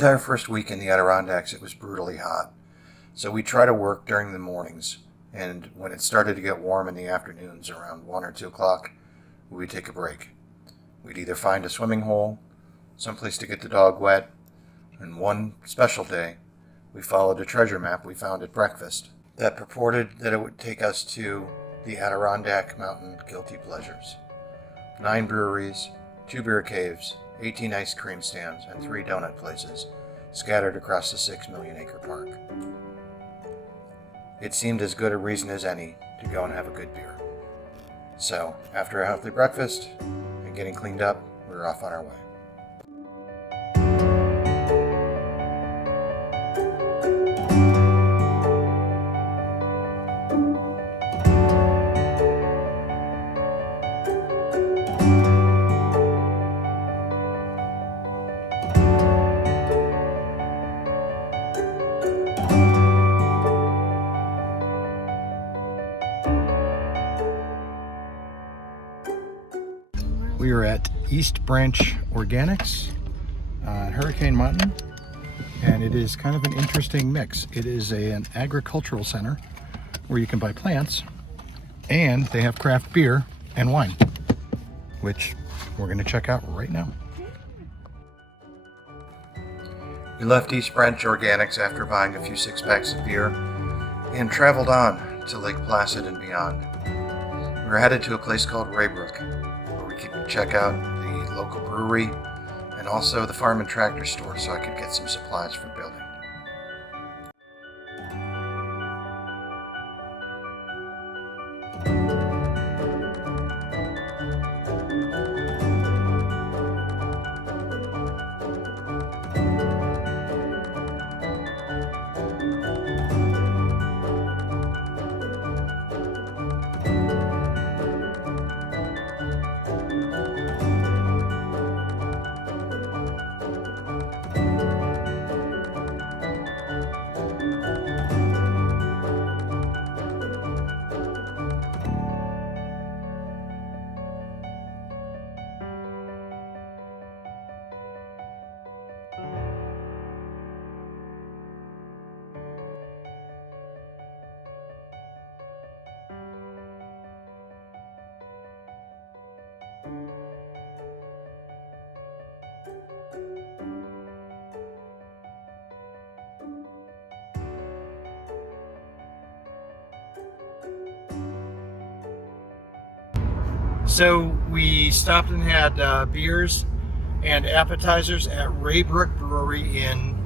entire first week in the Adirondacks, it was brutally hot. So we try to work during the mornings, and when it started to get warm in the afternoons around 1 or 2 o'clock, we'd take a break. We'd either find a swimming hole, someplace to get the dog wet, and one special day, we followed a treasure map we found at breakfast that purported that it would take us to the Adirondack Mountain Guilty Pleasures. 9 breweries, 2 beer caves, 18 ice cream stands, and 3 donut places scattered across the 6 million acre park. It seemed as good a reason as any to go and have a good beer. So, after a healthy breakfast and getting cleaned up, we were off on our way. We are at East Branch Organics on Hurricane Mountain, and it is kind of an interesting mix. It is an agricultural center where you can buy plants, and they have craft beer and wine, which we're going to check out right now. We left East Branch Organics after buying a few 6-packs of beer and traveled on to Lake Placid and beyond. We were headed to a place called Raybrook, where we could check out the local brewery and also the farm and tractor store so I could get some supplies for building. So we stopped and had beers and appetizers at Brook Brewery in,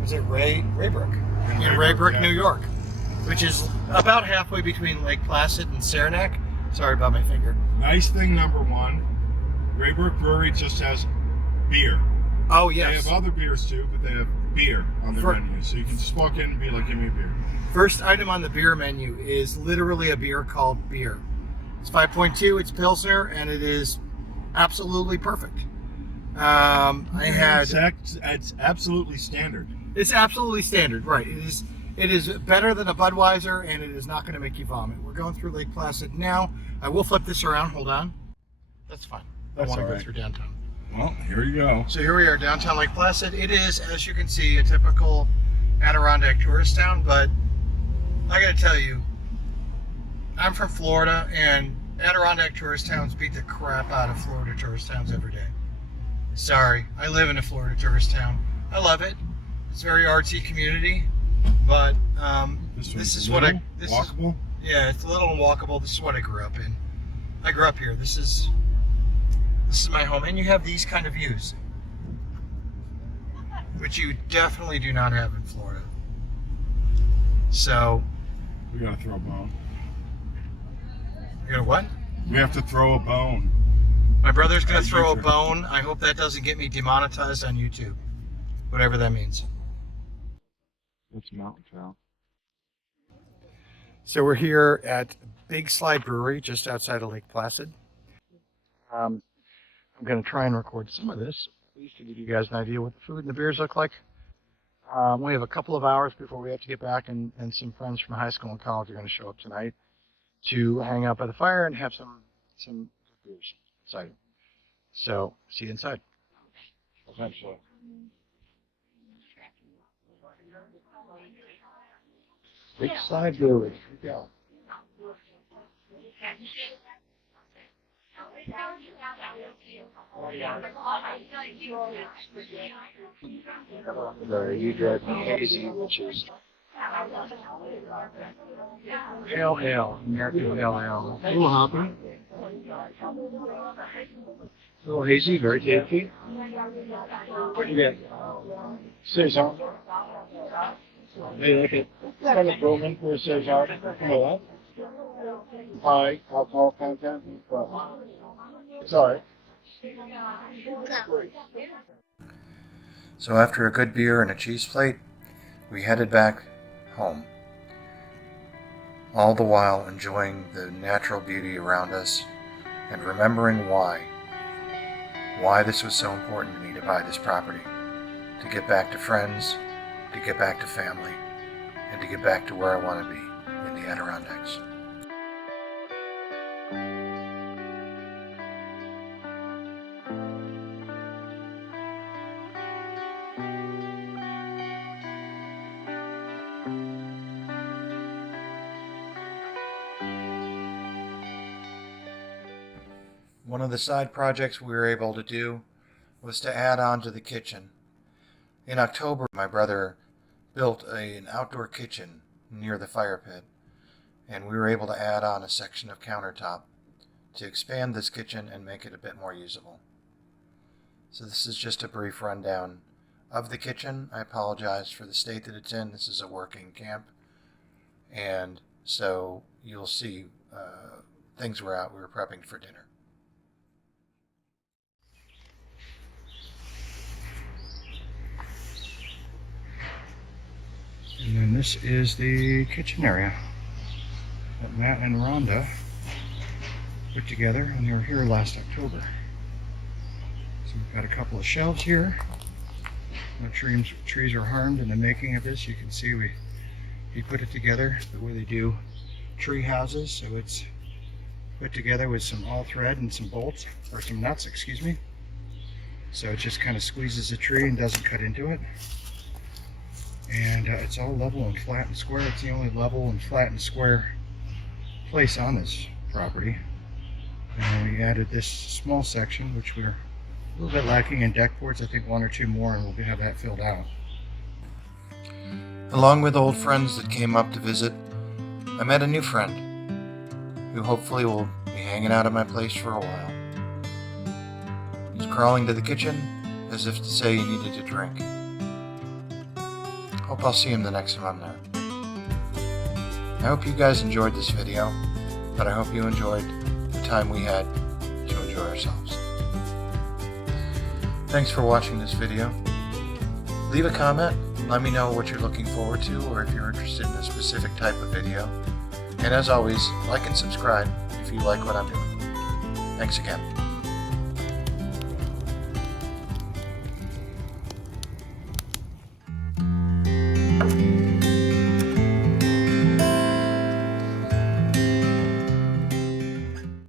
was it Raybrook? In Raybrook, New York, which is about halfway between Lake Placid and Saranac. Sorry about my finger. Nice thing number one, Raybrook Brewery just has beer. Oh, yes. They have other beers too, but they have beer on their menu. So you can just walk in and be like, give me a beer. First item on the beer menu is literally a beer called Beer. It's 5.2, it's Pilsner, and it is absolutely perfect. It's absolutely standard. It's absolutely standard, right. It is better than a Budweiser, and it is not going to make you vomit. We're going through Lake Placid now. I will flip this around. Hold on. That's fine. I want to go through downtown. Well, here you go. So here we are, downtown Lake Placid. It is, as you can see, a typical Adirondack tourist town, but I got to tell you, I'm from Florida, and Adirondack tourist towns beat the crap out of Florida tourist towns every day. Sorry, I live in a Florida tourist town. I love it. It's a very artsy community, but this is what walkable. Yeah, it's a little and walkable. This is what I grew up in. I grew up here. This is my home, and you have these kind of views, which you definitely do not have in Florida. So we gotta throw a bone. You're gonna what? We have to throw a bone. My brother's gonna throw a bone. I hope that doesn't get me demonetized on YouTube. Whatever that means. It's Mountain Town. So we're here at Big Slide Brewery, just outside of Lake Placid. I'm gonna try and record some of this, at least to give you guys an idea what the food and the beers look like. We have a couple of hours before we have to get back, and some friends from high school and college are gonna show up tonight to hang out by the fire and have some beers inside. So, see you inside. Eventually. Big Slide Brewery. Yeah. You get hazy, which is pale ale, American pale ale. A little hoppy, a little hazy, very tasty. What do you get? Saison. They like it. It's kind of booming for a saison. You know that? High alcohol content, but it's alright. So after a good beer and a cheese plate, we headed back home, all the while enjoying the natural beauty around us and remembering why this was so important to me to buy this property, to get back to friends, to get back to family, and to get back to where I want to be, in the Adirondacks. One of the side projects we were able to do was to add on to the kitchen. In October, my brother built an outdoor kitchen near the fire pit, and we were able to add on a section of countertop to expand this kitchen and make it a bit more usable. So this is just a brief rundown of the kitchen. I apologize for the state that it's in. This is a working camp, and so you'll see things were out. We were prepping for dinner. And then this is the kitchen area that Matt and Rhonda put together when they were here last October. So we've got a couple of shelves here. No trees are harmed in the making of this. You can see he put it together the way they do tree houses. So it's put together with some all thread and some bolts, or some nuts, excuse me. So it just kind of squeezes the tree and doesn't cut into it. And it's all level and flat and square. It's the only level and flat and square place on this property. And we added this small section, which we're a little bit lacking in deck boards. I think one or two more, and we'll have that filled out. Along with old friends that came up to visit, I met a new friend who hopefully will be hanging out at my place for a while. He's crawling to the kitchen as if to say he needed a drink. Hope I'll see him the next time I'm there. I hope you guys enjoyed this video, but I hope you enjoyed the time we had to enjoy ourselves. Thanks for watching this video. Leave a comment, let me know what you're looking forward to, or if you're interested in a specific type of video. And as always, like and subscribe if you like what I'm doing. Thanks again.